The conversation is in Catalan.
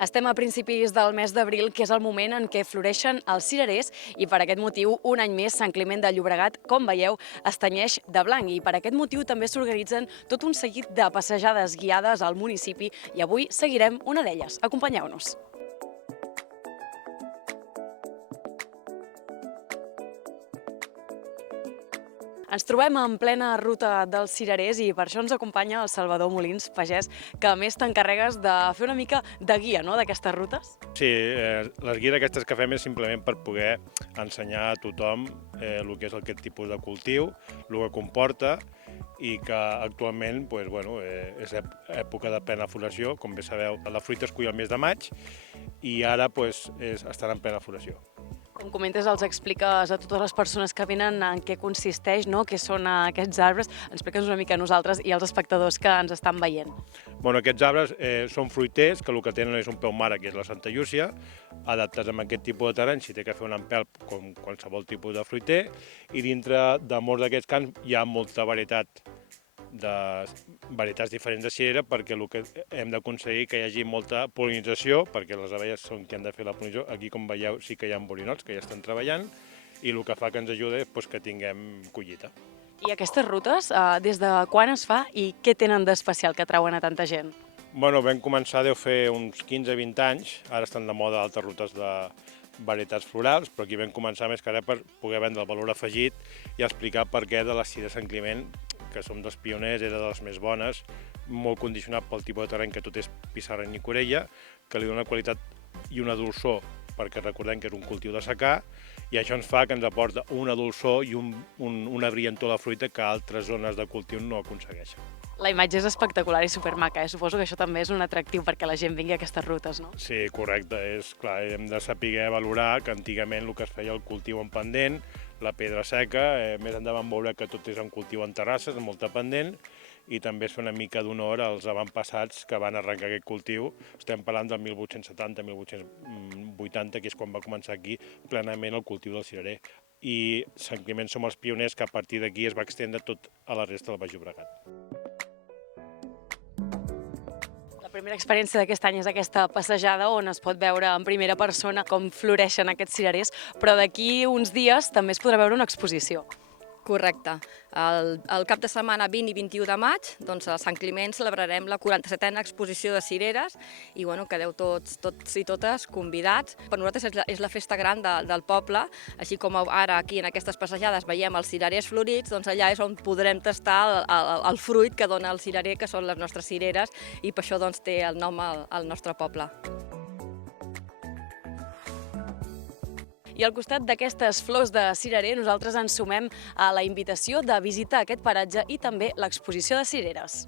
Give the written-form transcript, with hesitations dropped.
Estem a principis del mes d'abril, que és el moment en què floreixen els cirerers i per aquest motiu, un any més, Sant Climent de Llobregat, com veieu, es tenyeix de blanc i per aquest motiu també s'organitzen tot un seguit de passejades guiades al municipi i avui seguirem una d'elles. Acompanyeu-nos. Ens trobem en plena ruta dels cirerers i per això ens acompanya el Salvador Molins, pagès, que a més t'encarregues de fer una mica de guia, no?, d'aquestes rutes. Sí, les guies aquestes que fem és simplement per poder ensenyar a tothom el que és aquest tipus de cultiu, el que comporta i que actualment és època de plena floració. Com bé sabeu, la fruita es cull al mes de maig i ara estan en plena floració. Com comentes, els expliques a totes les persones que venen en què consisteix, no?, què són aquests arbres. Explica'ns una mica a nosaltres i als espectadors que ens estan veient. Aquests arbres són fruiters, que el que tenen és un peu mare, que és la Santa Llúcia, adaptats a aquest tipus de terreny, si té que fer un empelt com qualsevol tipus de fruiter, i dintre de molts d'aquests camps hi ha molta varietats diferents de cirera, perquè el que hem d'aconseguir que hi hagi molta pol·linització, perquè les abelles són qui han de fer la pol·linització. Aquí, com veieu, sí que hi ha borinots que ja estan treballant i el que fa que ens ajuda és que tinguem collita. I aquestes rutes, des de quan es fa i què tenen d'especial que atrauen a tanta gent? Vam començar, deu fer uns 15-20 anys, ara estan de moda altres rutes de varietats florals, però aquí vam començar més que ara per poder vendre el valor afegit i explicar per què de la cirera Sant Climent, que som dels pioners, era de les més bones, molt condicionat pel tipus de terreny que tot és pissarra i corella, que li dona una qualitat i una dolçor, perquè recordem que és un cultiu de secà, i això ens fa que ens aporta una dolçor i una brillantor a la fruita que altres zones de cultiu no aconsegueixen. La imatge és espectacular i supermaca, Suposo que això també és un atractiu perquè la gent vingui a aquestes rutes, no? Sí, correcte. És clar, hem de saber valorar que antigament el que es feia el cultiu en pendent, la pedra seca, més endavant veure que tot és un cultiu en terrasses, amb molta pendent, i també és fer una mica d'honor als avantpassats que van arrencar aquest cultiu. Estem parlant del 1870-1880, que és quan va començar aquí plenament el cultiu del cirerer. I Sant Climent som els pioners que a partir d'aquí es va extendre tot a la resta del Baix Llobregat. La primera experiència d'aquest any és aquesta passejada on es pot veure en primera persona com floreixen aquests cirerers, però d'aquí uns dies també es podrà veure una exposició. Correcte. El cap de setmana 20 i 21 de maig, doncs a Sant Climent celebrarem la 47a exposició de cireres i quedeu tots i totes convidats. Per nosaltres és la festa gran del poble, així com ara aquí en aquestes passejades veiem els cirerers florits, doncs allà és on podrem tastar el fruit que dona el cirerer, que són les nostres cireres, i per això doncs té el nom al nostre poble. I al costat d'aquestes flors de cirerer, nosaltres ens sumem a la invitació de visitar aquest paratge i també l'exposició de cireres.